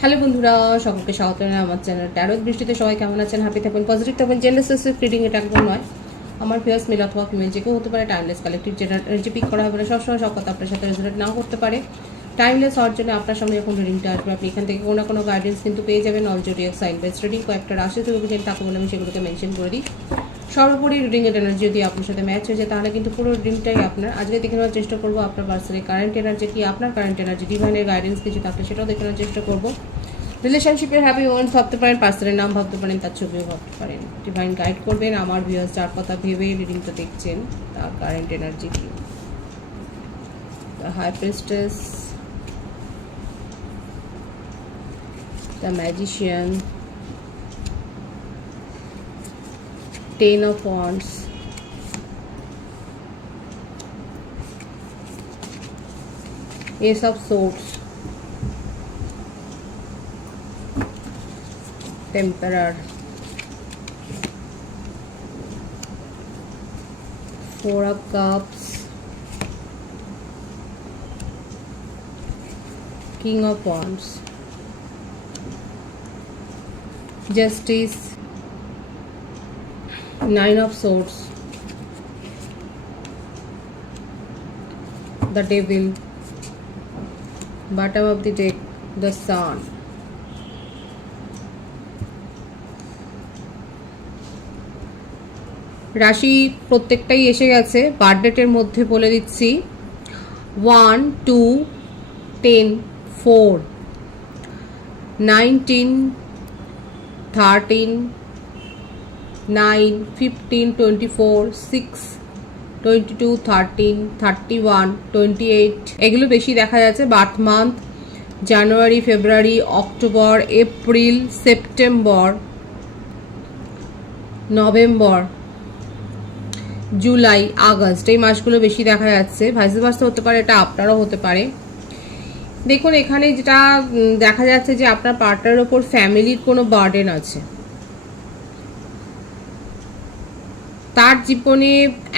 Hello বন্ধুরা, সকলকে স্বাগত জানাই আমার চ্যানেল ট্যারোট বৃষ্টিতে। সবাই কেমন আছেন? হ্যাপি থাকবেন, পজিটিভ থাকবেন। জেন্ডার স্পেসিফিক রিডিং এটা একদম নয়। আমার ফিয়ার্স মেল অথবা ফিমেল যে কেউ হতে পারে। Timeless collective general energy pick করা হবে না। সবসময় সব কথা আপনার সাথে রেজোনেট নাও করতে পারে। টাইমলেস হওয়ার জন্য আপনার সামনে যখন রিডিংটা আসবে, আপনি এখান থেকে কোনো না কোনো গাইডেন্স কিন্তু পেয়ে যাবেন। All zodiac sign best reading কয়েকটা রাশি থেকে বুঝেন, তাকে বলে আমি সেগুলোকে মেনশন করে দিই। সর্বোপরি রিডিংয়ের এনার্জি যদি আপনার সাথে ম্যাচ হয়ে যায়, তাহলে কিন্তু পুরো রিডিংটাই আপনার। আজকে দেখে নেওয়ার চেষ্টা করবো আপনার পার্সনের কারেন্ট এনার্জি কি, আপনার কারেন্ট এনার্জি ডিভাইনের গাইডেন্স কিছু থাকলে সেটাও দেখে নেওয়ার চেষ্টা করবো। রিলেশনশিপের হ্যাপি মোমেন্টস ভাবতে পারেন, পার্সনের নাম ভাবতে পারেন, তার ছবিও ভাবতে পারেন। ডিভাইন গাইড করবেন আমার ভিউয়ার্স যার কথা ভেবে রিডিংটা দেখছেন, তার কারেন্ট এনার্জি কি। The high priestess, the magician, 10 of Wands, Ace of Swords, Temperor, 4 of Cups, King of Wands, Justice, 9 of Swords, the Devil, bottom of the deck, the Sun. রাশি প্রত্যেকটাই এসে গেছে। বার্থডেটের মধ্যে বলে দিচ্ছি 1, 2, 10, 4, 19, 13, 9, 15, 24, 6, 22, 13, 31, 28 এগুলো বেশি দেখা যাচ্ছে। Birth month January, February, October, April, September, November, July, August এই মাসগুলো বেশি দেখা যাচ্ছে। ভাইস ভার্সা হতে পারে, এটা আপনারও হতে পারে। দেখুন এখানে যেটা দেখা যাচ্ছে যে আপনার পার্টনারের ওপর ফ্যামিলির কোনো বার্ডেন আছে। তার জীবনে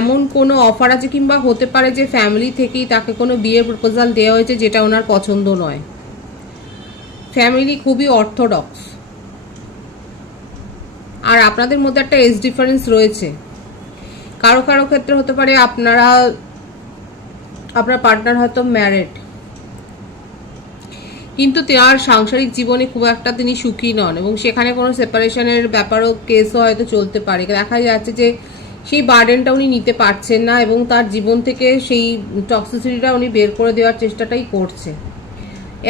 এমন কোনো অফার আছে, কিংবা হতে পারে যে ফ্যামিলি থেকেই তাকে কোনো বিয়ের প্রপোজাল দেওয়া হয়েছে যেটা ওনার পছন্দ নয়। ফ্যামিলি খুবই অর্থোডক্স, আর আপনাদের মধ্যে একটা এজ ডিফারেন্স রয়েছে। কারো কারো ক্ষেত্রে হতে পারে আপনার পার্টনার হয়তো ম্যারিড, কিন্তু তার সাংসারিক জীবনে খুব একটা তিনি সুখী নন, এবং সেখানে কোনো সেপারেশনের ব্যাপারও কেসও হয়তো চলতে পারে। দেখা যাচ্ছে যে সেই বার্ডেনটা উনি নিতে পারছেন না, এবং তার জীবন থেকে সেই টক্সিসিটিটা উনি বের করে দেওয়ার চেষ্টাটাই করছে।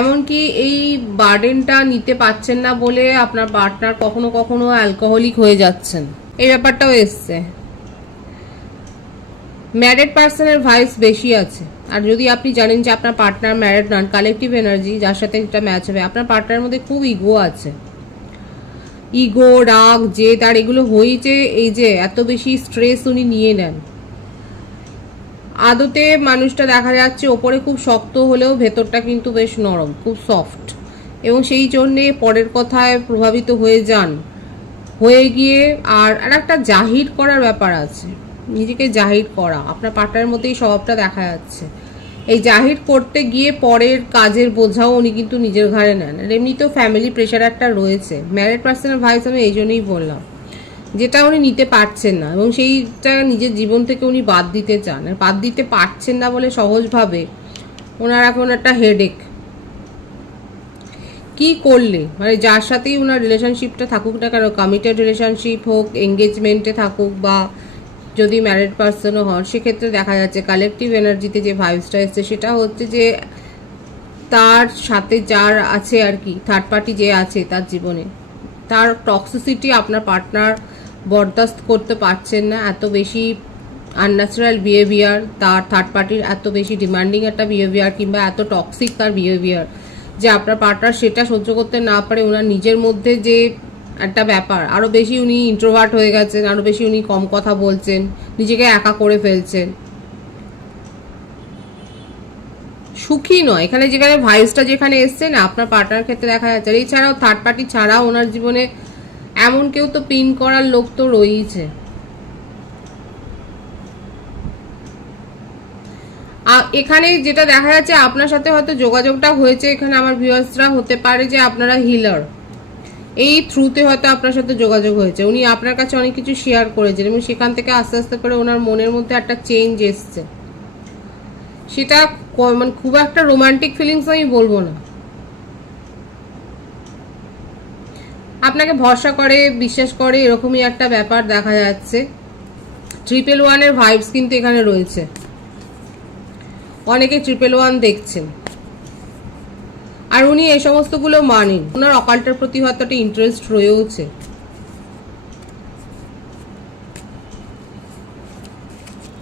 এমনকি এই বার্ডেনটা নিতে পারছেন না বলে আপনার পার্টনার কখনো কখনো অ্যালকোহলিক হয়ে যাচ্ছেন, এই ব্যাপারটাও এসছে। ম্যারিড পার্সনের ভাইস বেশি আছে। আর যদি আপনি জানেন যে আপনার পার্টনার ম্যারিড নন, কালেকটিভ এনার্জি যার সাথে এটা ম্যাচ হবে, আপনার পার্টনারের মধ্যে খুব ইগো আছে। ইগো, রাগ, জেদ, আর এগুলো হয়েছে এই যে এত বেশি স্ট্রেস উনি নিয়ে নেন। আদতে মানুষটা দেখা যাচ্ছে ওপরে খুব শক্ত হলেও ভেতরটা কিন্তু বেশ নরম, খুব সফট, এবং সেই জন্যে পরের কথায় প্রভাবিত হয়ে যান, হয়ে গিয়ে আর একটা জাহির করার ব্যাপার আছে। নিজেকে জাহির করা আপনার পার্টনারের মধ্যেই স্বভাবটা দেখা যাচ্ছে। এই জাহির করতে গিয়ে পরের কাজের বোঝাও উনি কিন্তু নিজের ঘাড়ে নেন। আর এমনিতেও ফ্যামিলি প্রেশার একটা রয়েছে। ম্যারিড পার্সনের ভাইস আমি এই জন্যই বললাম, যেটা উনি নিতে পারছেন না, এবং সেইটা নিজের জীবন থেকে উনি বাদ দিতে চান। আর বাদ দিতে পারছেন না বলে সহজভাবে ওনার এখন একটা হেডেক। কি করলে মানে যার সাথেই ওনার রিলেশনশিপটা থাকুক না কেন, কমিটেড রিলেশনশিপ হোক, এঙ্গেজমেন্টে থাকুক, বা যদি ম্যারিড পার্সনও হন, সেক্ষেত্রে দেখা যাচ্ছে কালেকটিভ এনার্জিতে যে ভাইবসটা এসছে সেটা হচ্ছে যে তার সাথে যার আছে আর কি, থার্ড পার্টি যে আছে তার জীবনে, তার টক্সিসিটি আপনার পার্টনার বরদাস্ত করতে পারছেন না। এত বেশি আনন্যাচারাল বিহেভিয়ার, তার থার্ড পার্টির এত বেশি ডিমান্ডিং একটা বিহেভিয়ার, কিংবা এত টক্সিক তার বিহেভিয়ার যে আপনার পার্টনার সেটা সহ্য করতে না পারে। ওনার নিজের মধ্যে যে একটা ব্যাপার, আরও বেশি উনি ইন্ট্রোভার্ট হয়ে গেছেন, আরও বেশি উনি কম কথা বলছেন, নিজেকে একা করে ফেলছেন, সুখী নয়। এখানে যেখানে ভাইসটা যেখানে এসছে না আপনার পার্টনার ক্ষেত্রে দেখা যাচ্ছে। এছাড়াও থার্ড পার্টি ছাড়াও ওনার জীবনে এমন কেউ তো পিন করার লোক তো রয়েছে। এখানে যেটা দেখা যাচ্ছে আপনার সাথে হয়তো যোগাযোগটা হয়েছে, এখানে আমার ভিউয়ার্সরা হতে পারে যে আপনারা হিলার, এই থ্রুতে হয়তো আপনার সাথে যোগাযোগ হয়েছে, উনি আপনার কাছে অনেক কিছু শেয়ার করেছেন এবং সেখান থেকে আস্তে আস্তে করে ওনার মনের মধ্যে একটা চেঞ্জ এসছে। সেটা মানে খুব একটা রোমান্টিক ফিলিংস আমি বলবো না, আপনাকে ভরসা করে বিশ্বাস করে এরকমই একটা ব্যাপার দেখা যাচ্ছে। 111 ভাইবস কিন্তু এখানে রয়েছে, অনেকে 111 দেখছেন আর উনি এই সমস্তগুলো মানেন, ওনার অকাল্টের প্রতি হয়তো একটা ইন্টারেস্ট রয়েছে।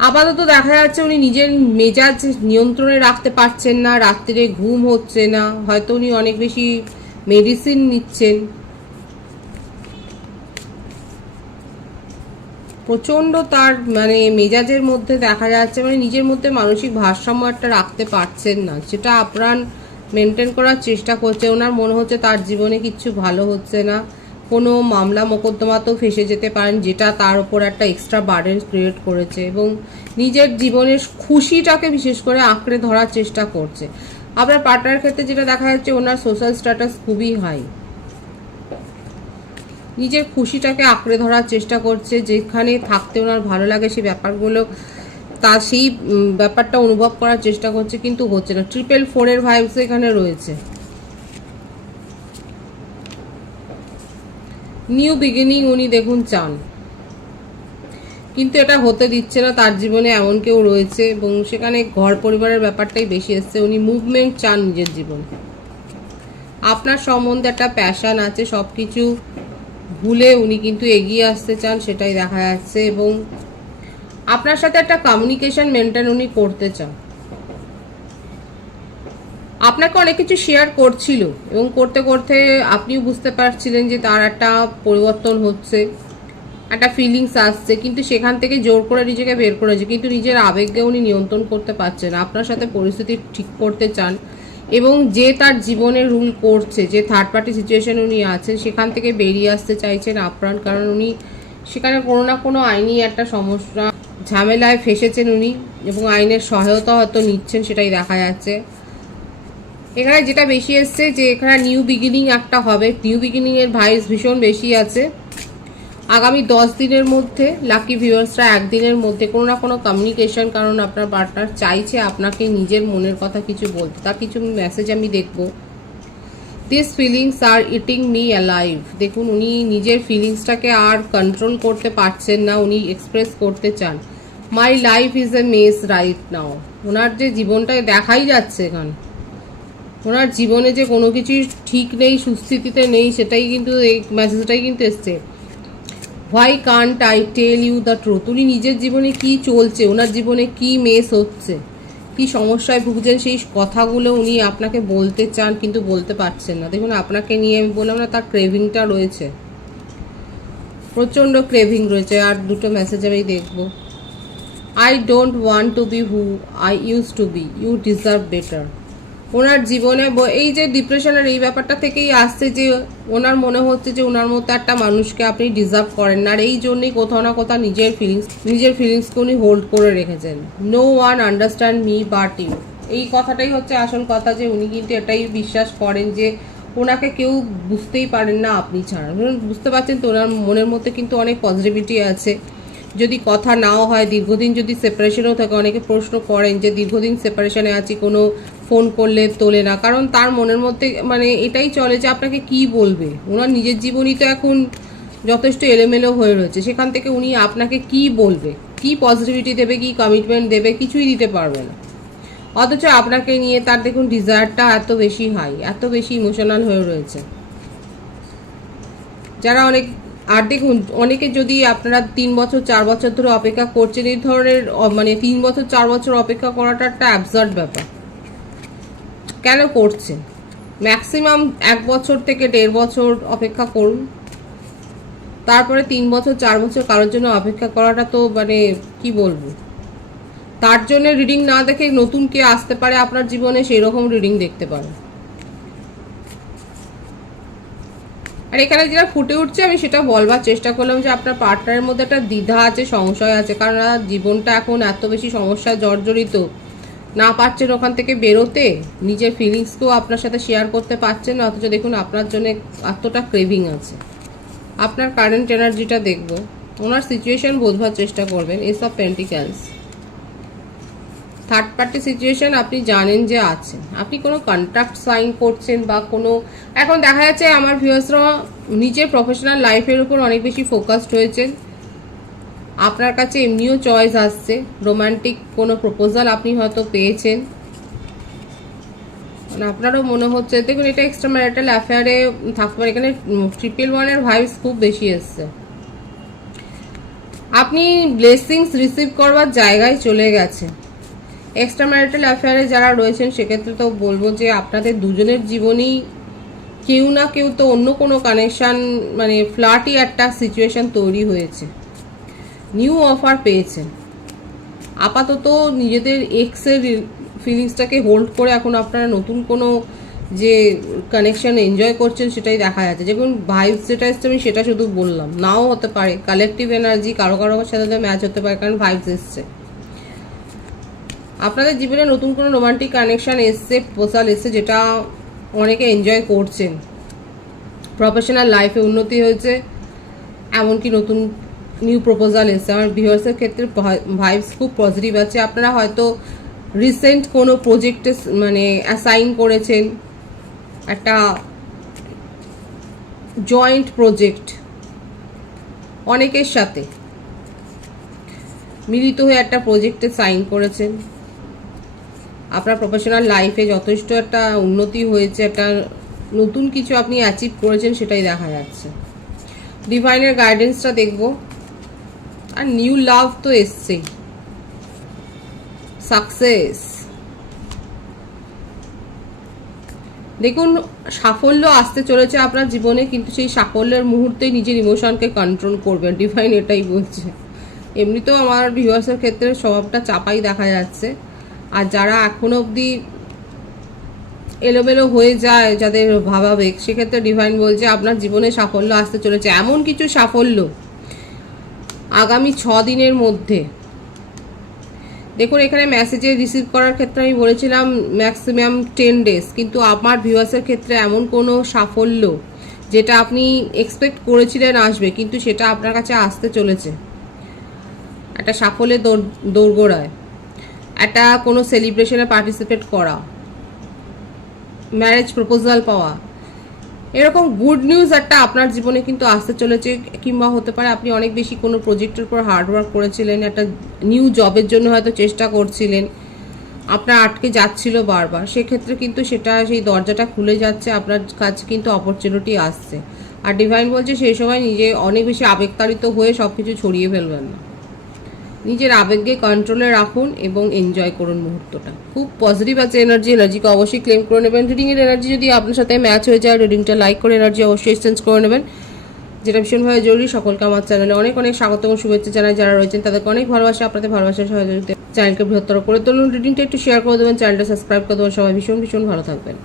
আপাতত দেখা যাচ্ছে উনি নিজের মেজাজ নিয়ন্ত্রণে রাখতে পারছেন না, রাত্রিরে ঘুম হচ্ছে না, হয়তো উনি অনেক বেশি মেডিসিন নিচ্ছেন, প্রচন্ড তার মানে মেজাজের মধ্যে দেখা যাচ্ছে মানে নিজের মধ্যে মানসিক ভারসাম্য একটা রাখতে পারছেন না, যেটা আপ্রাণ মেনটেন করার চেষ্টা করছে। ওনার মনে হচ্ছে তার জীবনে কিছু ভালো হচ্ছে না, কোনো মামলা মোকদ্দমাতেও ফেসে যেতে পারেন, যেটা তার উপর একটা এক্সট্রা বার্ডেন ক্রিয়েট করেছে এবং নিজের জীবনের খুশিটাকে বিশেষ করে আঁকড়ে ধরার চেষ্টা করছে। আপনার পার্টনারের ক্ষেত্রে যেটা দেখা যাচ্ছে ওনার সোশ্যাল স্ট্যাটাস খুবই হাই, নিজের খুশিটাকে আঁকড়ে ধরার চেষ্টা করছে, যেখানে থাকতে ওনার ভালো লাগে সেই ব্যাপারগুলো সেই ব্যাপারটা অনুভব করার চেষ্টা করছে, কিন্তু হচ্ছে না। 444 ভাইবস এখানে রয়েছে, নিউ বিগিনিং উনি দেখুন চান, কিন্তু এটা হতে দিচ্ছে না। তার জীবনে এমন কেউ রয়েছে এবং সেখানে ঘর পরিবারের ব্যাপারটাই বেশি এসছে। উনি মুভমেন্ট চান নিজের জীবনে, আপনার সম্বন্ধে একটা প্যাশন আছে, সবকিছু ভুলে উনি কিন্তু এগিয়ে আসতে চান, সেটাই দেখা যাচ্ছে। এবং আপনার সাথে একটা কমিউনিকেশন মেনটেন উনি করতে চান, আপনাকে অনেক কিছু শেয়ার করছিল এবং করতে করতে আপনিও বুঝতে পারছিলেন যে তার একটা পরিবর্তন হচ্ছে, একটা ফিলিংস আসছে, কিন্তু সেখান থেকে জোর করে নিজেকে বের করেছে, কিন্তু নিজের আবেগকে উনি নিয়ন্ত্রণ করতে পারছেন। আপনার সাথে পরিস্থিতি ঠিক করতে চান এবং যে তার জীবনে রুল করছে, যে থার্ড পার্টি সিচুয়েশন উনি আছেন সেখান থেকে বেরিয়ে আসতে চাইছেন আপ্রাণ, কারণ উনি সেখানে কোনো না কোনো আইনি একটা সমস্যা ঝামেলায় ফেসেছেন উনি এবং আইনের সহায়তা হয়তো নিচ্ছেন, সেটাই দেখা যাচ্ছে। এখানে যেটা বেশি এসছে যে এখানে নিউ বিগিনিং একটা হবে, নিউ বিগিনিং এর ভাইস ভীষণ বেশি আছে। আগামী 10 দিনের মধ্যে লাকি ভিউয়ার্সরা একদিনের মধ্যে কোনো না কোনো কমিউনিকেশন, কারণ আপনার পার্টনার চাইছে আপনাকে নিজের মনের কথা কিছু বলতে, তার কিছু মেসেজ আমি দেখব। This feelings are eating me alive, দেখুন উনি নিজের ফিলিংসটাকে আর কন্ট্রোল করতে পারছেন না, উনি এক্সপ্রেস করতে চান। My life is a mess right now, ওনার যে জীবনটায় দেখাই যাচ্ছে এখানে, ওনার জীবনে যে কোনো কিছু ঠিক নেই, সুস্থিতিতে নেই, সেটাই কিন্তু এই মেসেজটাই কিন্তু এসছে। Why can't I tell you the truth, উনি নিজের জীবনে কি চলছে, ওনার জীবনে কি মেস হচ্ছে, কি সমস্যায় ভুগছেন, সেই কথাগুলো উনি আপনাকে বলতে চান কিন্তু বলতে পারছেন না। দেখুন আপনাকে নিয়ে আমি বললাম না, তার ক্রেভিংটা রয়েছে, প্রচণ্ড ক্রেভিং রয়েছে। আর দুটো মেসেজ আমি দেখব। I don't want to be who I used to be, you deserve better. ওনার জীবনে এই যে ডিপ্রেশনের এই ব্যাপারটা থেকেই আসছে যে ওনার মনে হচ্ছে যে ওনার মতো একটা মানুষকে আপনি ডিজার্ভ করেন না, আর এই জন্যই কোথাও না কোথাও নিজের ফিলিংসকে উনি হোল্ড করে রেখেছেন। No one understand me but you, এই কথাটাই হচ্ছে আসল কথা, যে উনি কিন্তু এটাই বিশ্বাস করেন যে ওনাকে কেউ বুঝতেই পারেন না আপনি ছাড়া। বুঝতে পারছেন তো, ওনার মনের মধ্যে কিন্তু অনেক পজিটিভিটি আছে। যদি কথা নাও হয়, দীর্ঘদিন যদি সেপারেশনও থাকে, অনেকে প্রশ্ন করেন যে দীর্ঘদিন সেপারেশনে আছি, কোনো ফোন করলে তোলে না, কারণ তার মনের মধ্যে মানে এটাই চলে যে আপনাকে কি বলবে। ওনার নিজের জীবনই তো এখন যথেষ্ট এলোমেলো হয়ে রয়েছে, সেখান থেকে উনি আপনাকে কি বলবে, কি পজিটিভিটি দেবে, কি কমিটমেন্ট দেবে, কিছুই দিতে পারবে না। অথচ আপনাকে নিয়ে তার দেখুন ডিজায়ারটা এত বেশি হাই, এত বেশি ইমোশনাল হয়ে রয়েছে। যারা আর দেখুন অনেকে যদি আপনারা 3 বছর 4 বছর ধরে অপেক্ষা করছেন, এই ধরনের মানে 3 বছর 4 বছর অপেক্ষা করাটা একটা অ্যাবসার্ড ব্যাপার। কেন করছেন? ম্যাক্সিমাম 1 বছর থেকে 1.5 বছর অপেক্ষা করুন, তারপরে 3 বছর 4 বছর কারোর জন্য অপেক্ষা করাটা তো মানে কি বলবো, তার জন্য রিডিং না দেখে নতুন কে আসতে পারে আপনার জীবনে সেই রকম রিডিং দেখতে পারেন। আর এখানে যেটা ফুটে উঠছে আমি সেটা বলবার চেষ্টা করলাম যে আপনার পার্টনারের মধ্যে একটা দ্বিধা আছে, সংশয় আছে, কারণ জীবনটা এখন এত বেশি সমস্যা জর্জরিত, না পারছেন ওখান থেকে বেরোতে, নিজের ফিলিংসকেও আপনার সাথে শেয়ার করতে পারছেন না, অথচ দেখুন আপনার জন্য এতটা ক্রেভিং আছে। আপনার কারেন্ট এনার্জিটা দেখব, ওনার সিচুয়েশন বোঝবার চেষ্টা করবেন। S of পেন্টিক্যালস, third party situation আপনি জানেন যে আছেন, আপনি কোনো কন্ট্রাক্ট সাইন করছেন বা কোনো, এখন দেখা যাচ্ছে আমার ভিউয়ার্সরা নিজের প্রফেশনাল লাইফের উপর অনেক বেশি ফোকাসড হয়েছেন। আপনার কাছে এমনিও চয়েস আসছে, রোমান্টিক কোনো প্রপোজাল আপনি হয়তো পেয়েছেন, মানে আপনারও মনে হচ্ছে, দেখুন এটা এক্সট্রা ম্যারিটাল অ্যাফেয়ারে থাকতে পারে। এখানে 111 ভাইবস খুব বেশি এসছে। আপনি ব্লেসিংস রিসিভ করবার জায়গায় চলে গেছে। এক্সট্রা ম্যারিটাল অ্যাফেয়ারে যারা রয়েছেন সেক্ষেত্রে তো বলবো যে আপনাদের দুজনের জীবনেই কেউ না কেউ তো অন্য কোনো কানেকশান, মানে ফ্লার্টি একটা সিচুয়েশন তৈরি হয়েছে, নিউ অফার পেয়েছেন। আপাতত নিজেদের এক্সের ফিলিংসটাকে হোল্ড করে এখন আপনারা নতুন কোনো যে কানেকশন এনজয় করছেন সেটাই দেখা যাচ্ছে। যেমন ভাইবস যেটা এসছে আমি সেটা শুধু বললাম, নাও হতে পারে, কালেকটিভ এনার্জি কারো কারো সাথে ম্যাচ হতে পারে, কারণ ভাইবস এসছে। আপনাদের জীবনে নতুন কোনো রোমান্টিক কানেকশন এসছে, প্রপোজাল এসছে, যেটা অনেকে এনজয় করছেন। প্রফেশনাল লাইফে উন্নতি হয়েছে, এমনকি নতুন নিউ প্রপোজাল এসছে। আমার ভিউয়ার্সের ক্ষেত্রে ভাইবস খুব পজিটিভ আছে। আপনারা হয়তো রিসেন্ট কোনো প্রজেক্টে মানে অ্যাসাইন করেছেন, একটা জয়েন্ট প্রজেক্ট অনেকের সাথে মিলিত হয়ে একটা প্রজেক্টে সাইন করেছেন। আপনার প্রফেশনাল লাইফে যথেষ্ট একটা উন্নতি হয়েছে, একটা নতুন কিছু আপনি অ্যাচিভ করেছেন, সেটাই দেখা যাচ্ছে। ডিভাইনের গাইডেন্সটা দেখব, আর নিউ লাভ তো এসছেই, সাকসেস। দেখুন সাফল্য আসতে চলেছে আপনার জীবনে, কিন্তু সেই সাফল্যের মুহূর্তেই নিজের ইমোশনকে কন্ট্রোল করবেন, ডিভাইন এটাই বলছে। এমনিতেও আমার ভিউয়ার্সের ক্ষেত্রে স্বভাবটা চাপাই দেখা যাচ্ছে। আর যারা এখনো অবধি এলোমেলো হয়ে যায়, যাদের ভাবাবেগ, সেক্ষেত্রে ডিভাইন বলছে আপনার জীবনে সাফল্য আসতে চলেছে। এমন কিছু সাফল্য আগামী 6 দিনের মধ্যে। দেখুন এখানে মেসেজে রিসিভ করার ক্ষেত্রে আমি বলেছিলাম ম্যাক্সিমাম 10 ডেজ, কিন্তু আমার ভিউয়ার্সের ক্ষেত্রে এমন কোনো সাফল্য যেটা আপনি এক্সপেক্ট করেছিলেন আসবে, কিন্তু সেটা আপনার কাছে আসতে চলেছে। একটা সাফল্যের দোরগোড়ায়, একটা কোনো সেলিব্রেশনে পার্টিসিপেট করা, ম্যারেজ প্রপোজাল পাওয়া, এরকম গুড নিউজ একটা আপনার জীবনে কিন্তু আসতে চলেছে। কিংবা হতে পারে আপনি অনেক বেশি কোনো প্রজেক্টের উপর হার্ডওয়ার্ক করেছিলেন, একটা নিউ জবের জন্য হয়তো চেষ্টা করছিলেন, আপনার আটকে যাচ্ছিল বারবার, সেক্ষেত্রে কিন্তু সেটা, সেই দরজাটা খুলে যাচ্ছে, আপনার কাছে কিন্তু অপরচুনিটি আসছে। আর ডিভাইন বলছে সেই সময় নিজে অনেক বেশি আবেগতাড়িত হয়ে সব কিছু ছড়িয়ে ফেলবেন না, নিজের আবেগকে কন্ট্রোলে রাখুন এবং এনজয় করুন মুহূর্তটা। খুব পজিটিভ আছে এনার্জিকে অবশ্যই ক্লেম করে নেবেন। রিডিংয়ের এনার্জি যদি আপনার সাথে ম্যাচ হয়ে যায়, রিডিংটা লাইক করে এনার্জি অবশ্যই এক্সচেঞ্জ করে নেবেন, যেটা ভীষণভাবে জরুরি। সকলকে আমার চ্যানেলে অনেক অনেক স্বাগত এবং শুভেচ্ছা জানাই। যারা রয়েছেন তাদেরকে অনেক ভালোবাসা, আপনাদের ভালোবাসার সহযোগিতা চ্যানেলকে বৃহত্তর করে তুলুন। রিডিংটা একটু শেয়ার করে দেবেন, চ্যানেলটা সাবস্ক্রাইব করে দেবেন। সবাই ভীষণ ভীষণ ভালো থাকবেন।